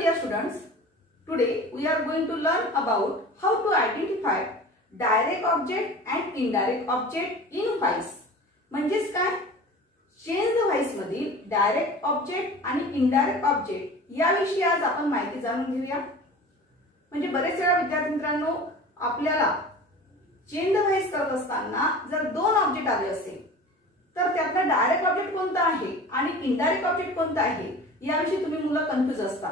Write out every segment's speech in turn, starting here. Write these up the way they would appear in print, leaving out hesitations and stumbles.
dear students, today we are going to learn about how to identify direct object and indirect object in voice. म्हणजेच काय, change the voice मधील direct object आणि indirect object याविषयी आज आपण माहिती जाणून घेऊया. म्हणजे बरेच वेळा विद्यार्थी मित्रांनो, आपल्याला चेंज द व्हॉइस करत असताना जर दोन ऑब्जेक्ट आले असेल तर त्यातला डायरेक्ट ऑब्जेक्ट कोणता आहे आणि इनडायरेक्ट ऑब्जेक्ट कोणता आहे याविषयी तुम्ही मुलं कन्फ्यूज असता.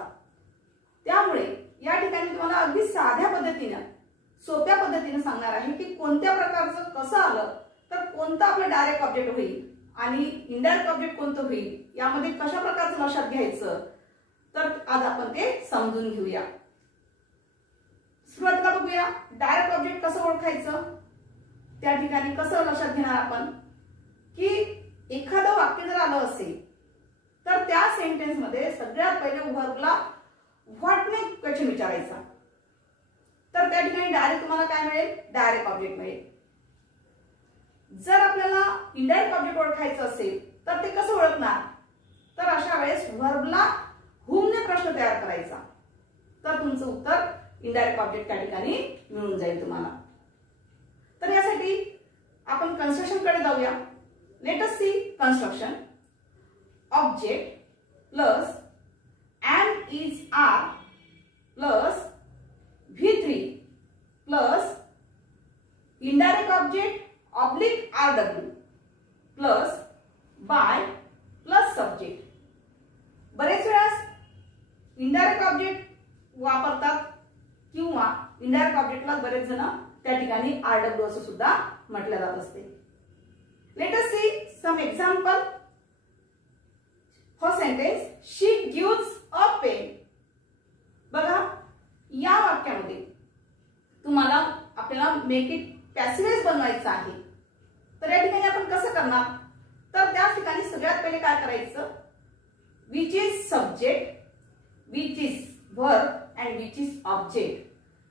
त्यामुळे या ठिकाणी तुम्हाला अगदी साध्या पद्धतीने, सोप्या पद्धतीने सांगणार आहे की कोणत्या प्रकारचं कसं आलं तर कोणतं आपलं डायरेक्ट ऑब्जेक्ट होईल आणि इनडायरेक्ट ऑब्जेक्ट कोणतं होईल, यामध्ये कशा प्रकारचं लक्षात घ्यायचं, तर आज आपण ते समजून घेऊया. सुरुवातीला बघूया डायरेक्ट ऑब्जेक्ट कसं ओळखायचं. त्या ठिकाणी कसं लक्षात घेणार आपण की एखादं वाक्य जर आलं असेल तर त्या सेंटेन्स मध्ये सगळ्यात पहिले व्हर्बला व्हॉट ने क्वेश्चन विचारायचा. तर त्या ठिकाणी डायरेक्ट तुम्हाला काय मिळेल, डायरेक्ट ऑब्जेक्ट मिळेल. जर आपल्याला इनडायरेक्ट ऑब्जेक्ट ओळखायचं असेल तर ते कसं ओळखणार, तर अशा वेळेस व्हर्बला whom ने प्रश्न तयार करायचा. तर तुमचं उत्तर इनडायरेक्ट ऑब्जेक्ट त्या ठिकाणी मिळून जाईल तुम्हाला. तर यासाठी आपण कन्स्ट्रक्शन कडे जाऊया. Let us see construction. Object plus and is are plus v3 plus indirect object oblique rw plus by plus subject. बरेच वेळा इनडायरेक्ट ऑब्जेक्ट वापरतात किंवा इनडायरेक्ट ऑब्जेक्टला बरेच जण त्या ठिकाणी rw असं सुद्धा म्हटलं जात असते. Let us see some example for sentence. She gives a pen. बघा या वाक्यामध्ये तुम्हाला आपल्याला मेक इट पॅसिव्ह बनवायचं आहे. तर या ठिकाणी आपण कसं करणार, तर त्या ठिकाणी सगळ्यात पहिले काय करायचं, which is subject, which is verb and which is object.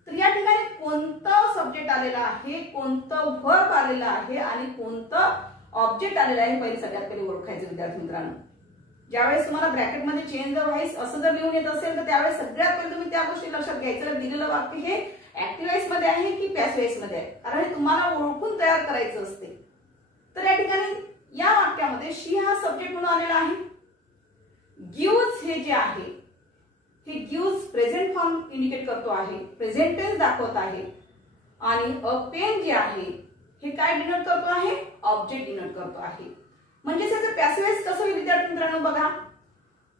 तर या ठिकाणी कोणतं सब्जेक्ट आलेलं आहे, कोणतं वर्ब आलेलं आहे आणि कोणतं ऑब्जेक्ट आलेलं आहे पहिले सगळ्यात पहिले ओळखायचं विद्यार्थी मित्रांनो. ज्यावेळेस तुम्हाला ब्रॅकेटमध्ये चेंज द व्हॉइस असं जर लिहून येत असेल तर त्यावेळेस सगळ्यात पहिले तुम्ही त्या गोष्टी लक्षात घ्यायचं, दिलेलं वाक्य हे ऍक्टिव्ह व्हॉइस मध्ये आहे की पॅसिव्ह व्हॉइस मध्ये आहे, कारण हे तुम्हाला ओळखून तयार करायचं असते. तर या ठिकाणी या वाक्यामध्ये शी हा सब्जेक्ट म्हणून आलेला आहे. गिव्स हे जे आहे हे गिव्स प्रेझेंट फॉर्म इंडिकेट करतो आहे, प्रेझेंट टेन्स दाखवत आहे. आणि अ पेन जे आहे हे काय डिनोट करतो आहे, ऑब्जेक्ट डिनोट करतो आहे. म्हणजे त्याचं पॅसिव्ह व्हॉइस कसं होईल विद्यार्थी मित्रांनो बघा.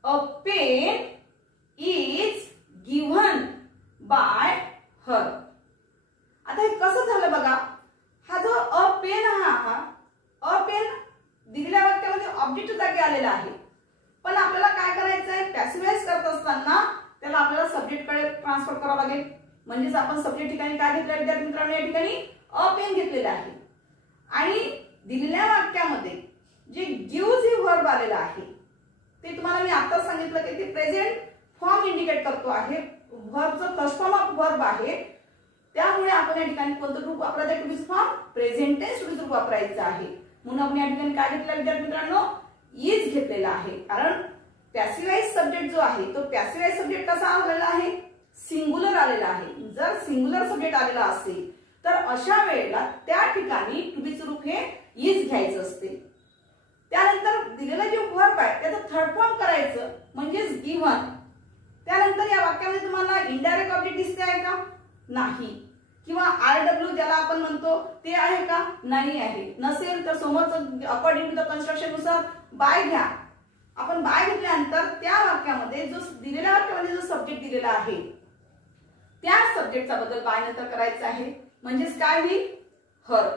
A pen is given by her. आता हे कसं झालं बघा, हा जो अ पेन हा अ पेन दिलेल्या वाक्यामध्ये ऑब्जेक्ट जागी आलेला आहे, पण आपल्याला काय करायचं आहे, पॅसिव्ह व्हॉइस करत असताना त्याला आपल्याला सब्जेक्ट कडे ट्रान्सफर करावं लागेल. म्हणजेच आपण सब्जेक्ट ठिकाणी काय घेतलं विद्यार्थी मित्रांनो, या ठिकाणी अ पेन घेतलेला आहे आणि दिलेल्या वाक्यामध्ये जे गिव्स ही वर्ब आलेला आहे ते तुम्हाला मी आता सांगितलं की ते प्रेझेंट फॉर्म इंडिकेट करतो आहे, वर्बचं फर्स्ट फॉर्म ऑफ वर्ब आहे. त्यामुळे आपण या ठिकाणी कोणतं रूप वापरायचं, to be form present tense to be रूप वापरायचं आहे. म्हणून आपण या ठिकाणी काय घेतलं विद्यार्थी मित्रांनो, इज घेतलेला आहे. कारण पॅसिव्ह व्हॉइस सब्जेक्ट जो आहे तो पॅसिव्ह व्हॉइस सब्जेक्ट कसा आलेला आहे, सिंग्युलर आलेला आहे. जर सिंग्युलर सब्जेक्ट आलेला असेल तर अशा वेळेला त्या ठिकाणी टू बीचं रूप हे इज घ्यायचं असते. त्यानंतर दिलेलं जे वर्ब आहे त्याचं थर्ड फॉर्म करायचं म्हणजेच गिव्हन. त्यानंतर या वाक्यामध्ये तुम्हाला इनडायरेक्ट ऑब्जेक्ट दिसते आहे का, नाही. किंवा आरडब्ल्यू ज्याला आपण म्हणतो ते आहे का, नाही आहे. नसेल तर समोरचं अकॉर्डिंग टू द कन्स्ट्रक्शन नुसार बाय घ्या. आपण बाय घेतल्यानंतर त्या वाक्यामध्ये जो दिलेल्या वाक्यामध्ये जो सब्जेक्ट दिलेला आहे त्या सब्जेक्टचा बदल बाय नंतर करायचा आहे. म्हणजेच काय होईल, हर.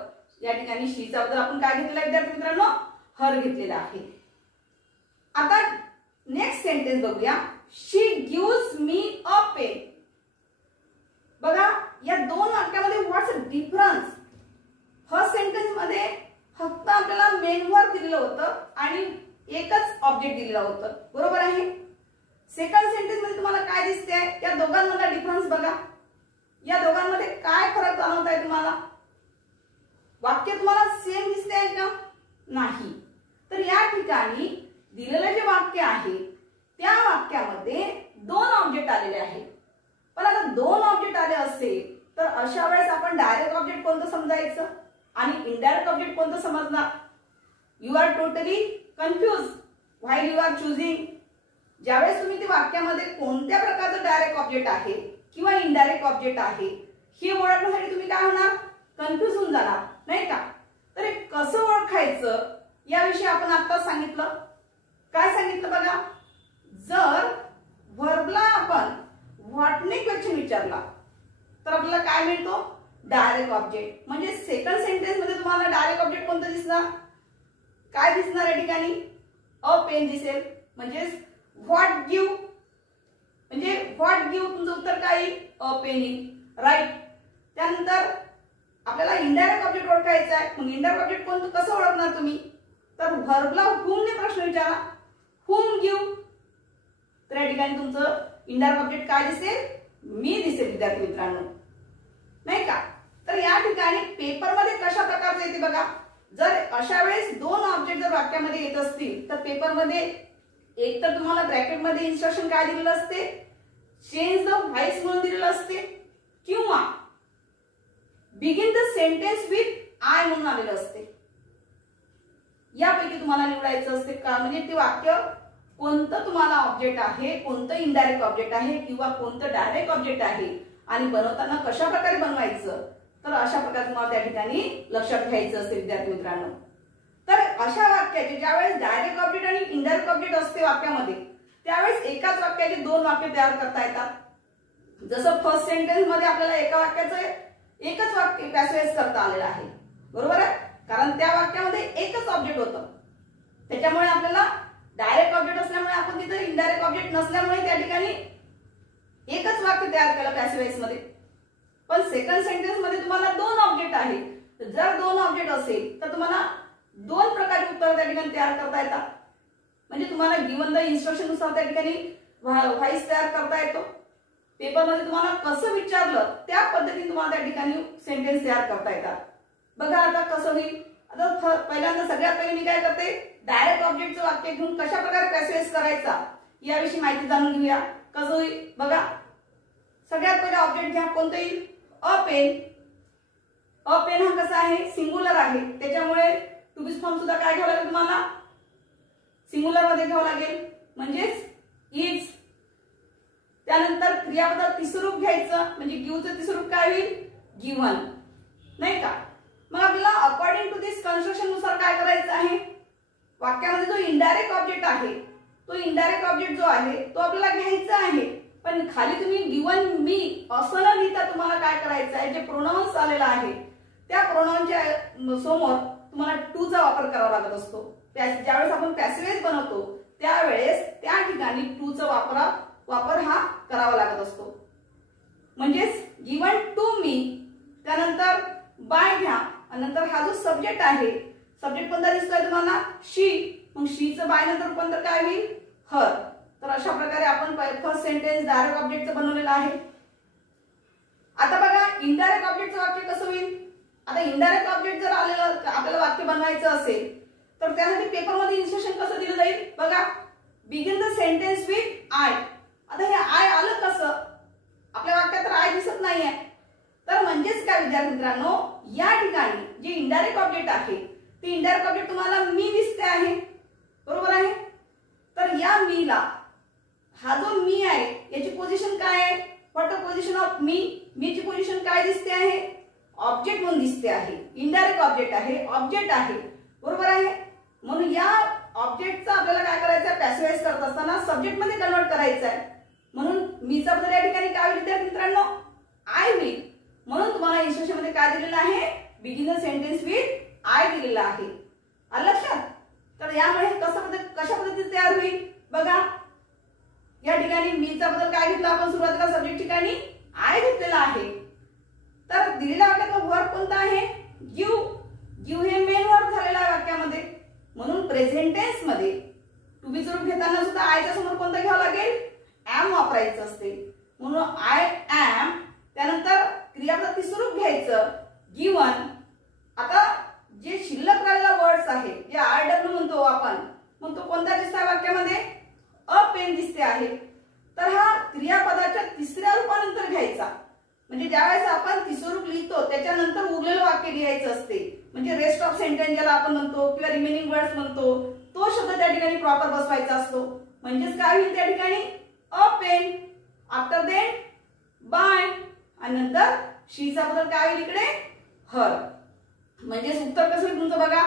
या ठिकाणी शीचा बदल आपण काय घेतलेला विद्यार्थी मित्रांनो, हर घेतलेला आहे. आता नेक्स्ट सेंटेन्स बघूया. शी गिव्स मी अ पेन. बघा या दोन वाक्यामध्ये व्हॉट्स डिफरन्स. फर्स्ट सेंटेन्स मध्ये फक्त आपल्याला मेन वर्ब दिलेलं होतं आणि एकच ऑब्जेक्ट दिलेलं होतं, बरोबर आहे. सेकंड सेंटेन्स मध्ये तुम्हाला काय दिसते, या दोघांमधला डिफरन्स बघा. या दोघांमध्ये काय फरक जाणवत आहे तुम्हाला, वाक्य तुम्हाला सेम दिसते आहे का, नाही. तर या ठिकाणी दिलेलं जे वाक्य आहे त्या वाक्यामध्ये दोन ऑब्जेक्ट आलेले आहे. पण आता दोन ऑब्जेक्ट आले असते तर अशा वेळेस आपण डायरेक्ट ऑब्जेक्ट कोणतं समजायचं आणि इनडायरेक्ट ऑब्जेक्ट कोणतं समजणार. You are totally confuse while you are choosing. ज्यावेळेस तुम्ही ते वाक्यामध्ये कोणत्या प्रकारचं डायरेक्ट ऑब्जेक्ट आहे किंवा इनडायरेक्ट ऑब्जेक्ट आहे हे ओळखण्यासाठी तुम्ही काय होणार, कन्फ्युज होऊन जाणार नाही का. तर हे कसं ओळखायचं याविषयी आपण आता सांगितलं. काय सांगितलं बघा, जर व्हर्बला आपण व्हॉटने क्वेश्चन विचारला तर आपल्याला काय मिळतो, डायरेक्ट ऑब्जेक्ट. म्हणजे सेकंड सेंटेन्स मध्ये तुम्हाला डायरेक्ट ऑब्जेक्ट कोणतं दिसणार, काय दिसणार या ठिकाणी, अ पेन दिसेल. म्हणजे व्हॉट गिव्ह, म्हणजे व्हॉट गिव्ह तुमचं उत्तर काय येईल, अ पेन येईल, राईट. त्यानंतर आपल्याला इनडायरेक्ट ऑब्जेक्ट ओळखायचा आहे. मग इनडायरेक्ट ऑब्जेक्ट कोणतं कसं ओळखणार तुम्ही, तर व्हर्बला हुमने प्रश्न विचारा, हुम गिव्ह. तर या ठिकाणी तुमचं इनडायरेक्ट ऑब्जेक्ट काय दिसेल, मी दिसेल विद्यार्थी मित्रांनो नाही का. तर या ठिकाणी पेपरमध्ये कशा प्रकारचे येते बघा, जर अशा वेळेस दोन ऑब्जेक्ट जर वाक्यामध्ये येत असतील तर पेपरमध्ये एक तर तुम्हाला ब्रॅकेटमध्ये इन्स्ट्रक्शन काय दिलेलं असते, चेंज द व्हॉइस म्हणून दिलेलं असते किंवा begin the sentence with I म्हणून आलेलं असते. यापैकी तुम्हाला निवडायचं असते का, म्हणजे ते वाक्य कोणतं तुम्हाला ऑब्जेक्ट आहे, कोणतं इनडायरेक्ट ऑब्जेक्ट आहे किंवा कोणतं डायरेक्ट ऑब्जेक्ट आहे आणि बनवताना कशा प्रकारे बनवायचं. तर अशा प्रकारे तुम्हाला त्या ठिकाणी लक्षात घ्यायचं असते विद्यार्थी मित्रांनो. तर अशा वाक्याचे ज्यावेळेस डायरेक्ट ऑब्जेक्ट आणि इनडायरेक्ट ऑब्जेक्ट असते वाक्यामध्ये त्यावेळेस एकाच वाक्याचे दोन वाक्य तयार करता येतात. जसं फर्स्ट सेंटेन्स मध्ये आपल्याला एका वाक्याचं एकच वाक्य पॅसेज करता आलेलं आहे, बरोबर आहे, कारण त्या वाक्यामध्ये एकच ऑब्जेक्ट होतं. त्याच्यामुळे आपल्याला डायरेक्ट ऑब्जेक्ट असल्यामुळे आपण तिथे इनडायरेक्ट ऑब्जेक्ट नसल्यामुळे त्या ठिकाणी एकच वाक्य तयार केलं पॅसिव्ह मध्ये. पण सेकंड सेंटेन्स मध्ये तुम्हाला दोन ऑब्जेक्ट आहेत. जर दोन ऑब्जेक्ट असेल तर तुम्हाला दोन प्रकारचे उत्तर त्या ठिकाणी तयार करता येतात. म्हणजे तुम्हाला गिवन द इन्स्ट्रक्शन नुसार त्या ठिकाणी व्हॉइस तयार करता येतो. पेपरमध्ये तुम्हाला कसं विचारलं त्या पद्धतीने तुम्हाला त्या ठिकाणी सेंटेन्स तयार करता येतात. बघा आता कसं होईल. आता पहिल्यांदा सगळ्यात पहिले मी काय करते, डायरेक्ट ऑब्जेक्टचं वाक्य घेऊन कशा प्रकारे पॅसेज करायचा याविषयी माहिती जाणून घेऊया. कसं होईल बघा, सगळ्यात पहिले ऑब्जेक्ट घ्या, कोणतं येईल, अ पेन. अ पेन हा कसा आहे, सिंगुलर आहे, त्याच्यामुळे टू बी फॉर्म सुद्धा काय घ्यावं लागेल तुम्हाला, सिंगुलर मध्ये घ्यावं लागेल, म्हणजेच इज. त्यानंतर क्रियापदात तिसरं रूप घ्यायचं, म्हणजे गिव्हचं तिसरं रूप काय होईल, गिव्हन, नाही का. मग आपल्याला अकॉर्डिंग टू दिस कन्स्ट्रक्शन नुसार काय करायचं आहे, वाक्यामध्ये जो इनडायरेक्ट ऑब्जेक्ट आहे तो इनडायरेक्ट ऑब्जेक्ट जो आहे तो आपल्याला घ्यायचा आहे. पण खाली तुम्ही गिव्हन मी असं न लिहिता तुम्हाला काय करायचं आहे, जे प्रोनाउन्स आलेला आहे त्या प्रोनाउनच्या समोर तुम्हाला टू चा वापर करावा लागत असतो. ज्यावेळेस आपण पॅसिव्ह बनवतो त्यावेळेस त्या ठिकाणी टू चा वापर हा करावा लागत असतो. म्हणजेच गिव्हन टू मी, त्यानंतर बाय घ्या, आणि नंतर हा जो सब्जेक्ट आहे, सब्जेक्ट कोणता दिसतोय तुम्हाला, शी. मग शीचं बाय नंतर रूपांतर काय होईल, हर. तर अशा प्रकारे आपण फर्स्ट सेंटेन्स डायरेक्ट ऑब्जेक्टचं बनवलेलं आहे. आता बघा इनडायरेक्ट ऑब्जेक्टचं वाक्य कसं होईल. आता इनडायरेक्ट ऑब्जेक्ट जर आलेलं आपल्याला वाक्य बनवायचं असेल तर त्यासाठी पेपरमध्ये इन्स्ट्रक्शन कसं दिलं जाईल बघा, begin the sentence with I. आता हे आय आलं कसं, आपल्या वाक्यात तर आय दिसत नाहीये. तर म्हणजेच काय विद्यार्थी मित्रांनो, या ठिकाणी जे इनडायरेक्ट ऑब्जेक्ट आहे ते इनडायरेक्ट ऑब्जेक्ट तुम्हाला मी दिसते आहे, बरोबर आहे. तर या मीला, हा जो मी आहे याची पोझिशन काय आहे, what the position of me. मीची पोझिशन काय दिसते आहे, ऑब्जेक्ट म्हणून दिसते आहे. इनडायरेक्ट ऑब्जेक्ट आहे, ऑब्जेक्ट आहे, बरोबर आहे. म्हणून या ऑब्जेक्टचा आपल्याला काय करायचं आहे, पॅसिव्हाइज करत असताना सब्जेक्ट मध्ये कन्वर्ट करायचं आहे. म्हणून मीचा बदल या ठिकाणी काय होईल विद्यार्थी मित्रांनो, आय होईल. म्हणून तुम्हाला इन्स्ट्रक्शन मध्ये काय दिलेलं आहे, begin the sentence with I दिलेलं आहे. आलं लक्षात. तर यामुळे कशा पद्धतीने तयार होईल बघा, या ठिकाणी मीचा बदल काय घेतला आपण सुरुवातीला सब्जेक्ट ठिकाणी आय घेतलेला आहे. तर दिलेल्या वाक्यातला वर्ब कोणता आहे, गिव्ह. गिव्ह हे मेन वर्ब झालेला आहे वाक्यामध्ये. म्हणून प्रेझेंट टेन्स मध्ये टू बी रूप घेताना सुद्धा आयच्या समोर कोणतं घ्यावं लागेल, एम वापरायचं असते. म्हणून आय एम. त्यानंतर क्रियापद तिसरं रूप घ्यायचं, गिव्हन. आता जे शिल्लक राहिलेला वर्ड्स आहे, जे RW म्हणतो आपण, मग तो कोणता दिसतोय वाक्यामध्ये, अ पेन दिसते आहे. तर हा क्रियापदाच्या तिसऱ्या रूपानंतर घ्यायचा. म्हणजे ज्यावेळेस आपण तिसरं रूप लिहितो त्याच्यानंतर उरलेलं वाक्य लिहायचं असते. म्हणजे रेस्ट ऑफ सेंटेन्स ज्याला आपण म्हणतो किंवा रिमेनिंग वर्ड्स म्हणतो तो शब्द त्या ठिकाणी प्रॉपर बसवायचा असतो. म्हणजेच काय होईल त्या ठिकाणी अ पेन, आफ्टर देन बाय आणि नंतर शीचा बदल काय होईल इकडे हर. म्हणजे उत्तर कसं होईल तुमचं बघा.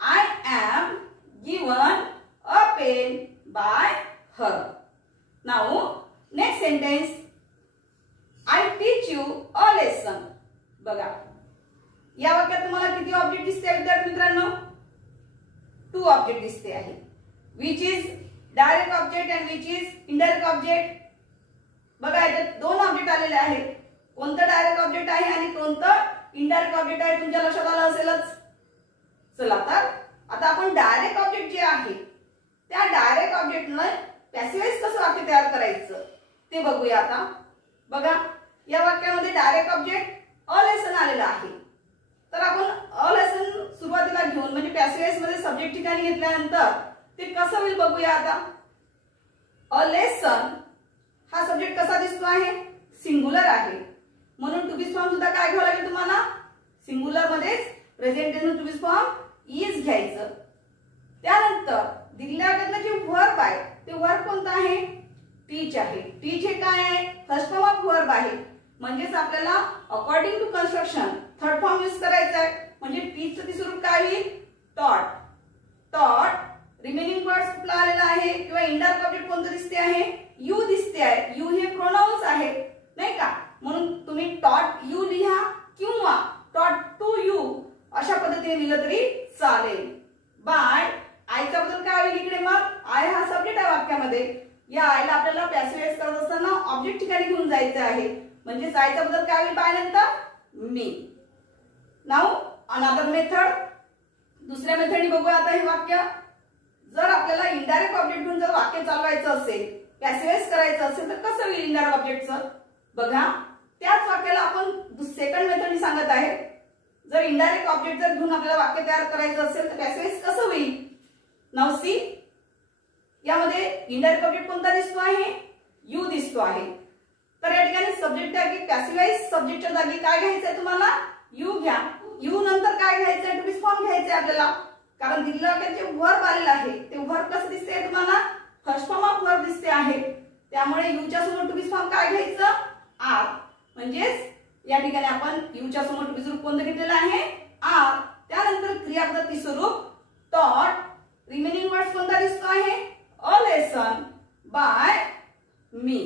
I am given a pen by her. Now next sentence I teach you a lesson. बघा या वाक्यात तुम्हाला किती ऑब्जेक्ट दिसते विद्यार्थी मित्रांनो. 2 ऑब्जेक्ट दिसते आहे. Which is direct object and which is indirect object. बघा याच्यात 2 ऑब्जेक्ट आलेले आहेत. कोणतं डायरेक्ट ऑब्जेक्ट आहे आणि कोणतं इनडायरेक्ट ऑब्जेक्ट आहे तुमच्या लक्षात आलं असेलच. चला तर आता आपण डायरेक्ट ऑब्जेक्ट जे आहे त्या डायरेक्ट ऑब्जेक्टने पॅसिव्हाइज कसं वाक्य तयार करायचं ते बघूया आता. बघा या वाक्यामध्ये डायरेक्ट ऑब्जेक्ट अ लेसन आलेला आहे. तर आपण अ लेसन सुरुवातीला घेऊन म्हणजे पॅसिव्हाइज मध्ये सब्जेक्ट ठिकाणी घेतल्यानंतर ते कसं होईल बघूया आता. अ लेसन हा सब्जेक्ट कसा दिसतो आहे सिंगुलर आहे. म्हणून टू बी फॉर्म सुद्धा काय घ्यावं लागेल तुम्हाला सिंगुलर मध्येच present tense to be form is घ्यायचं. त्यानंतर दिलेल्या वाक्यातलं जे वर्ब आहे ते वर्ब कोणतं आहे टीच आहे. टीच हे काय आहे फर्स्ट फॉर्म ऑफ वर्ब आहे. म्हणजेच आपल्याला according to construction third form use करायचा आहे. म्हणजे टीचचं तिसरं रूप काय होईल टॉट. टॉट रिमेनिंग वर्ड्स कुठला आलेला आहे किंवा इनडायरेक्ट ऑब्जेक्ट कोणतं दिसते आहे यू दिसते आहे. यू हे प्रोनाउन्स आहे नाही का. म्हणून तुम्ही टॉट यू लिहा किंवा टॉट टू यू अशा पद्धतीने लिहिलं तरी चालेल. बाय आयचा बद्दल काय होईल इकडे मग आय हा सब्जेक्ट आहे वाक्यामध्ये. या आयला आपल्याला पॅसिव्हाइज करत असताना ऑब्जेक्ट ठिकाणी घेऊन जायचं आहे. म्हणजे आयचा बद्दल काय होईल बाय नंतर मी. नाउ अनदर मेथड दुसऱ्या मेथडने बघूया आता हे वाक्य. जर आपल्याला इनडायरेक्ट ऑब्जेक्ट घेऊन जर वाक्य चालवायचं असेल पॅसिव्हाइज करायचं असेल तर कसं होईल इनडायरेक्ट ऑब्जेक्टचं. बघा त्याच वाक्याला आपण सेकंड मेथडने सांगत आहे. जर इनडायरेक्ट ऑब्जेक्ट जर घेऊन आपल्याला वाक्य तयार करायचं असेल तर पॅसिव्हाइज कसं होईल. नाउ सी यामध्ये इनडायरेक्ट ऑब्जेक्ट कोणता दिसतो आहे यू दिसतो आहे. तर या ठिकाणी सब्जेक्ट जागी पॅसिव्हाइज सब्जेक्टच्या जागी काय घ्यायचंय तुम्हाला यू घ्या. यू नंतर काय घ्यायचंय टू बी फॉर्म घ्यायचंय आपल्याला. कारण दिलेल्या वाक्यात जे वर्ब आलेलं आहे ते वर्ब कसं दिसते तुम्हाला फर्स्ट फॉर्म ऑफ वर्ब दिसते आहे. त्यामुळे यूच्या समोर टू बी फॉर्म काय घ्यायचं आर. म्हणजेच या ठिकाणी आपण यूच्या समोर टू बी रूप कोणतं घेतलेलं आहे आर. त्यानंतर क्रियापद तिसरं रूप टॉट. रिमेनिंग वर्ड्स कोणता दिसतो आहे a lesson by me.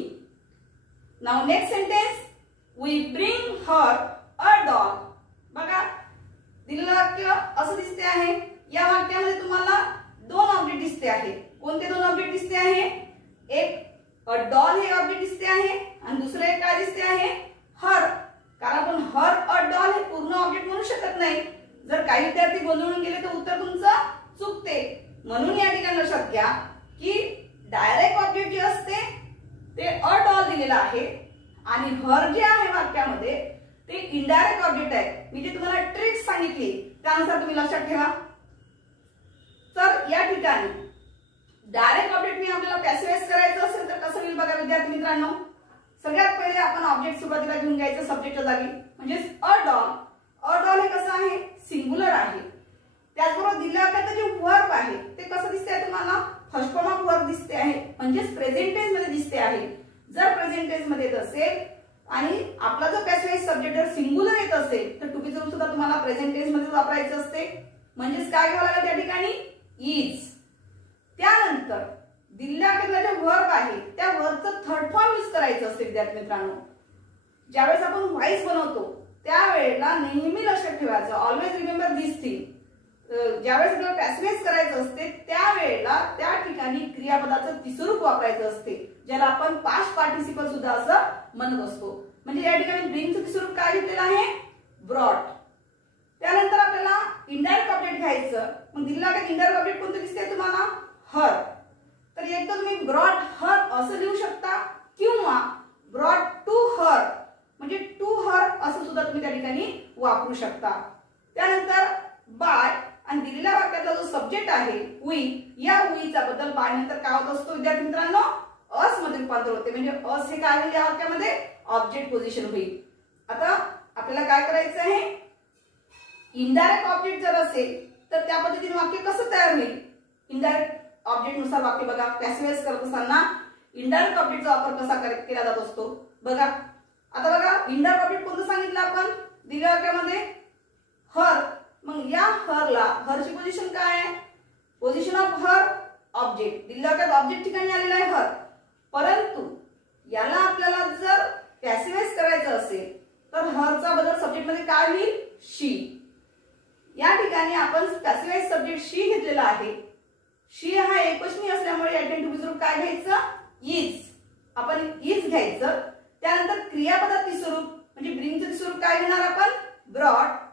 Now next sentence we bring her a dog. बघा दिलेलं वाक्य असं दिसते आहे. या वाक्यामध्ये तुम्हाला 2 ऑब्जेक्ट दिसते आहे. कोणते 2 ऑब्जेक्ट दिसते आहे एक डॉल हे ऑब्जेक्ट दिसते आहे आणि दुसरं एक काय दिसते आहे हर. कारण आपण हर अ डॉल हे पूर्ण ऑब्जेक्ट म्हणू शकत नाही. जर काही विद्यार्थी गोंधळून गेले तर उत्तर तुमचं चुकते. म्हणून या ठिकाणी लक्षात घ्या की डायरेक्ट ऑब्जेक्ट जे असते ते अ डॉल दिलेला आहे आणि हर जे आहे वाक्यामध्ये ते इनडायरेक्ट ऑब्जेक्ट आहे. मी जे तुम्हाला ट्रिक्स सांगितली त्यानुसार तुम्ही लक्षात ठेवा. तर या ठिकाणी डायरेक्ट ऑब्जेक्टने आपल्याला पॅसिव्हाइज करायचं असेल तर कसं होईल बघा विद्यार्थी मित्रांनो. सगळ्यात पहिले आपण ऑब्जेक्ट सुरुवातीला घेऊन घ्यायचं सब्जेक्टच्या जागी. म्हणजे अ डॉल. अ डॉल हे कसं आहे सिंगुलर आहे. त्याचबरोबर दिलेल्या वाक्यात जे वर्ब आहे ते कसं दिसते तुम्हाला फर्स्ट फॉर्म ऑफ वर्ब दिसते आहे. म्हणजेच प्रेझेंट टेन्स मध्ये दिसते आहे. जर प्रेझेंट टेन्स मध्ये येत असेल आणि आपला जो पॅसिव्हाइज सब्जेक्ट जर सिंगुलर येत असेल तर टू बी सुद्धा तुम्हाला प्रेझेंट टेन्स मध्ये वापरायचं असते. म्हणजेच काय घ्यावं लागेल त्या ठिकाणी इज. त्यानंतर दिलेल्या वाक्यातला जे वर्ब आहे त्या वर्बचं थर्ड फॉर्म यूज करायचं असते विद्यार्थी मित्रांनो. ज्यावेळेस आपण व्हॉइस बनवतो त्यावेळेला नेहमी लक्षात ठेवायचं ऑलवेज रिमेंबर दिस थिंग. ज्यावेळेस आपल्याला पॅसिव्हाइज करायचं असते त्यावेळेला त्या ठिकाणी क्रियापदाचं तिसरं रूप वापरायचं असते ज्याला आपण पास्ट पार्टिसिपल सुद्धा असं म्हणत असतो. म्हणजे या ठिकाणी ब्रिंगचं तिसरं रूप काय घेतलेलं आहे ब्रॉट. त्यानंतर आपल्याला इनडायरेक्ट ऑब्जेक्ट घ्यायचं. मग दिलेला काय इनडायरेक्ट ऑब्जेक्ट कोणतं दिसते तुम्हाला हर. तर एकदा तुम्ही ब्रॉट हर असं लिहू शकता किंवा ब्रॉट टू हर म्हणजे टू हर असं सुद्धा तुम्ही त्या ठिकाणी वापरू शकता. त्यानंतर बाय आणि दिलेल्या वाक्यातला जो सब्जेक्ट आहे वी या वीचा बद्दल बाय नंतर काय होत असतो विद्यार्थी मित्रांनो अस मध्ये रूपांतर होते, म्हणजे अस हे काय होईल या वाक्यामध्ये ऑब्जेक्ट पोझिशन होईल. आता आपल्याला काय करायचं आहे, इनडायरेक्ट ऑब्जेक्ट जर असेल तर त्या पद्धतीने वाक्य कसं तयार होईल. इनडायरेक्ट ऑब्जेक्ट नुसार वाक्य बघा, पॅसिव्ह वॉइस करत असताना इनडायरेक्ट ऑब्जेक्टचा वापर कसा केला जात असतो बघा. आता बघा इनडायरेक्ट ऑब्जेक्ट कोणतं सांगितलं आपण दिलेल्या वाक्यामध्ये, हर. मग या हरला, हरची पोझिशन काय आहे, पोझिशन ऑफ हर ऑब्जेक्ट. दिलेल्या वाक्यात ऑब्जेक्ट ठिकाणी आलेला आहे हर, परंतु याला आपल्याला जर पॅसिव्ह वॉइस करायचं असेल तर हरचा बदल सब्जेक्ट मध्ये काय होईल, शी. या ठिकाणी आपण पॅसिव्ह वॉइस सब्जेक्ट शी घेतलेला आहे. शी हा एकवचनी असल्यामुळे अटेंटिव्ह स्वरूप काय घ्यायचं, इज. आपण इज घ्यायचं. त्यानंतर क्रियापदाचे स्वरूप म्हणजे ब्रिंगचे स्वरूप काय घेणार आपण, ब्रॉट.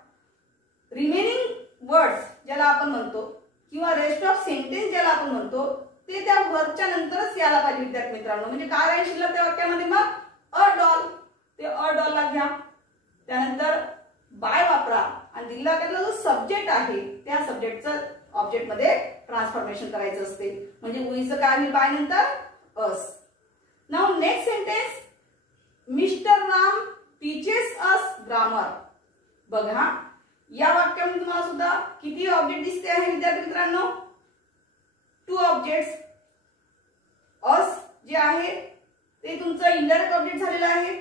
रिमेनिंग वर्ड्स ज्याला आपण म्हणतो किंवा रेस्ट ऑफ सेंटेन्स ज्याला आपण म्हणतो ते त्या वर्बच्या नंतरच यायला पाहिजे विद्यार्थी मित्रांनो. म्हणजे काय राहील शिल्लक त्या वाक्यामध्ये, मग अ डॉल, ते अ डॉलला घ्या. त्यानंतर बाय वापरा आणि दिलेला वाक्यातला जो सब्जेक्ट आहे त्या सब्जेक्टचं ऑब्जेक्ट मध्ये ट्रान्सफॉर्मेशन करायचं असते. म्हणजे उईचं काय होईल बाय नंतर us. Now next sentence, Mr Ram teaches us grammar. बघा या वाक्यामध्ये तुम्हाला सुद्धा किती ऑब्जेक्ट दिसते आहे विद्यार्थी मित्रांनो, 2 ऑब्जेक्ट्स. अस जे आहे ते तुमचं इनडायरेक्ट ऑब्जेक्ट झालेलं आहे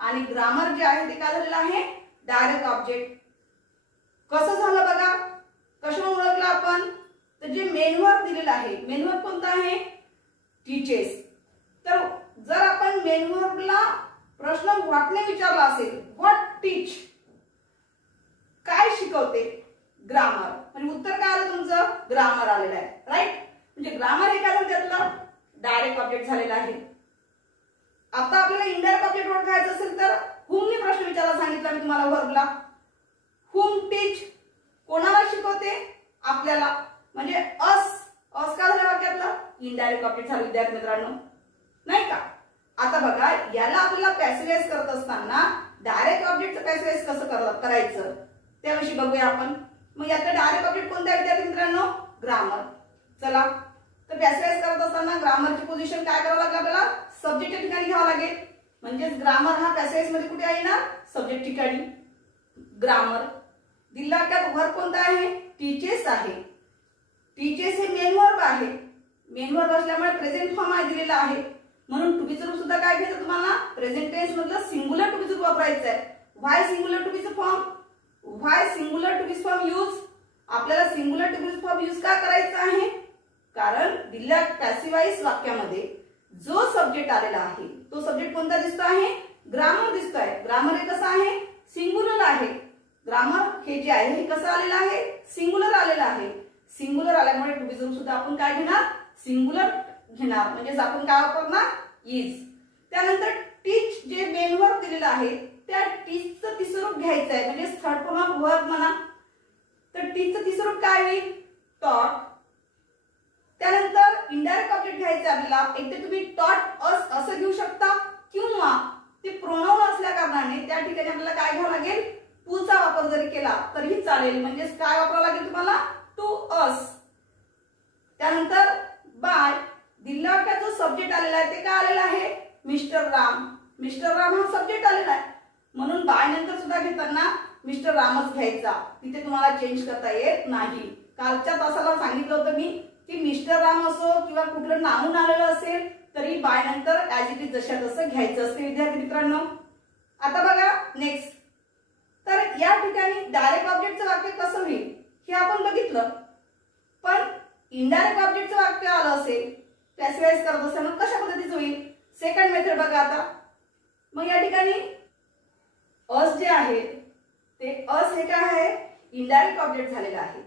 आणि ग्रामर जे आहे ते काय झालेलं आहे, डायरेक्ट ऑब्जेक्ट. कसं झालं बघा, कशावरून ओळखलं आपण, तर जे मेन वर्ब दिलेलं आहे, मेन वर्ब कोणता आहे, टीचेस. तर जर आपण मेन वर्बला प्रश्न व्हॉटने विचारला असेल, व्हॉट टीच, काय शिकवते, ग्रामर, म्हणजे उत्तर काय आलं तुमचं, ग्रामर आलेलं आहे. राईट. म्हणजे ग्रामर हे काय झालं, त्यातलं डायरेक्ट ऑब्जेक्ट झालेला आहे. आता आपल्याला इनडायरेक्ट ऑब्जेक्ट ओळखायचं असेल तर हुमने प्रश्न विचारायला सांगितला मी तुम्हाला वर्बला. हुम टीच, कोणाला शिकवते, आपल्याला. म्हणजे अस, अस काय झालं वाक्यातलं, इनडायरेक्ट ऑब्जेक्ट झालं विद्यार्थी मित्रांनो, नाही का. आता बघा याला आपल्याला पॅसिव्ह वॉइस करत असताना डायरेक्ट ऑब्जेक्टचं पॅसिव्ह वॉइस कसं करायचं त्याविषयी बघूया आपण. मग यातलं डायरेक्ट ऑब्जेक्ट कोणतं आहे विद्यार्थी मित्रांनो, ग्रामर. चला तर पॅसिव्ह वॉइस करत असताना ग्रामरची पोझिशन काय करावं लागेल आपल्याला, सब्जेक्टच्या ठिकाणी घ्यावं लागेल. म्हणजे ग्रामर हा पॅसिव्ह वॉइस मध्ये कुठे येणार, सब्जेक्ट ठिकाणी. ग्रामर दिलेला वाक्यात वर्ब कोणता आहे, टीचेस आहे. टीचेस हे मेन वर्ब आहे. मेन वर्ब असल्यामुळे प्रेझेंट फॉर्म आहे दिलेला आहे, म्हणून टू बी चं रूप सुद्धा काय घ्यायचं तुम्हाला, प्रेझेंट टेन्स मधलं सिंगुलर टू बी चं रूप वापरायचं आहे. व्हाय सिंगुलर टू बी चं form, why singular to be form use. आपल्याला singular to be form use का करायचं आहे, कारण दिलेल्या पॅसिव्ह वॉइस वाक्यामध्ये जो सब्जेक्ट आलेला आहे तो सब्जेक्ट कोणता दिसतो आहे, ग्रामर दिसतोय. ग्रामर हे कसं आहे, सिंगुलर आहे. ग्रामर हे जे आहे हे कसं आलेलं आहे, सिंगुलर आलेलं आहे. सिंगुलर आल्यामुळे टू बी चं रूप सुद्धा आपण काय घेणार, सिंगुलर घेणार. म्हणजे आपण काय वापरणार, इज. त्यानंतर टीच जे मेन वर्ब दिलेलं आहे त्या टीचचं तिसरं रूप घ्यायचं आहे, म्हणजे थर्ड फॉर्म ऑफ वर्ब म्हणा. तर टीचचं तिसरं रूप काय होईल, टॉट. त्यानंतर इनडायरेक्ट ऑब्जेक्ट घ्यायचं आपल्याला. एक तर तुम्ही टॉट अस असं घेऊ शकता किंवा ते प्रोनाउन असल्या कारणाने त्या ठिकाणी आपल्याला काय घ्यावं लागेल, टू चा वापर जरी केला तरीही चालेल. म्हणजे काय वापरावं लागेल तुम्हाला, टू अस. त्यानंतर बाय, दिलेल्या वाक्यात जो सब्जेक्ट आलेला आहे ते काय आलेला आहे, मिस्टर राम. मिस्टर राम हा सब्जेक्ट आलेला आहे, म्हणून बाय नंतर सुद्धा घेताना मिस्टर रामच घ्यायचा. तिथे तुम्हाला चेंज करता येत नाही. कालच्या तासाला सांगितलं होतं मी की मिस्टर राम असो किंवा कुठलं नाऊन आलेलं असेल तरी बाय नंतर ऍज इट इज जशा तसं घ्यायचं असते विद्यार्थी मित्रांनो. आता बघा नेक्स्ट, तर या ठिकाणी डायरेक्ट ऑब्जेक्टचं वाक्य कसं होईल हे आपण बघितलं, पण इनडायरेक्ट ऑब्जेक्टचं वाक्य आलं असेल पॅसिव्ह वॉइस करत असताना कशा पद्धतीचं होईल, सेकंड मेथड बघा. आता मग या ठिकाणी अस जे आहे ते अस हे काय आहे, इनडायरेक्ट ऑब्जेक्ट झालेला आहे.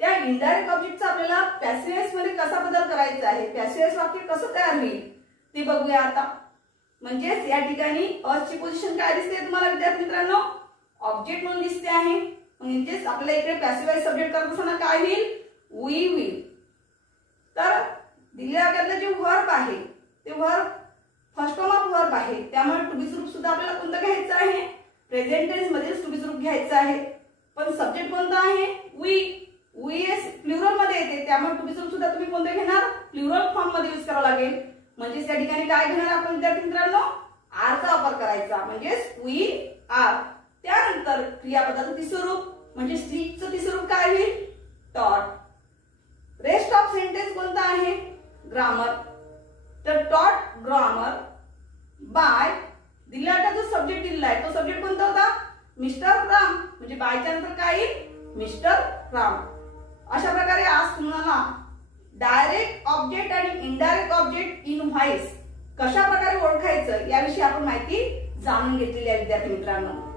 त्या इनडायरेक्ट ऑब्जेक्टचा आपल्याला पॅसिव्ह वॉइस मध्ये कसा बदल करायचा आहे, पॅसिव्ह वॉइस वाक्य कसं तयार होईल ते बघूया आता. म्हणजेच या ठिकाणी असची पोझिशन काय दिसते तुम्हाला विद्यार्थी मित्रांनो, ऑब्जेक्ट म्हणून दिसते आहे. म्हणजेच आपल्याला इकडे पॅसिव्ह वॉइस सब्जेक्ट करत असताना काय होईल, वी विल. तर दिलेल्या वाक्यातलं जे वर्ब आहे ते verb first form of verb आहे, त्यामुळे टू बी चं रूप सुद्धा आपल्याला कोणतं घ्यायचं आहे, प्रेझेंट टेन्स मध्येच टू बी चं रूप घ्यायचं आहे. पण सब्जेक्ट कोणता आहे, वी. वी प्लुरल मध्ये येते, त्यामुळे टू बी चं रूप सुद्धा तुम्ही कोणतं घेणार, प्लुरल फॉर्म मध्ये यूज करावं लागेल. म्हणजे त्या ठिकाणी काय घेणार आपण विद्यार्थी मित्रांनो, आरचा वापर करायचा, म्हणजेच वी आर. त्यानंतर क्रियापदाचं तिसरं रूप म्हणजे स्पीकचं तिसरं रूप काय होईल, टॉट. रेस्ट ऑफ सेंटेन्स कोणता आहे, ग्रामर. तर टॉट ग्रामर बाय दिलेला जो सब्जेक्ट दिलेला आहे तो सब्जेक्ट कोणता होता, मिस्टर राम. म्हणजे बायच्या नंतर काय येईल, मिस्टर राम. अशा प्रकारे आज तुम्हाला डायरेक्ट ऑब्जेक्ट आणि इनडायरेक्ट ऑब्जेक्ट इन व्हॉइस कशा प्रकारे ओळखायचं याविषयी आपण माहिती जाणून घेतलेली आहे विद्यार्थी मित्रांनो.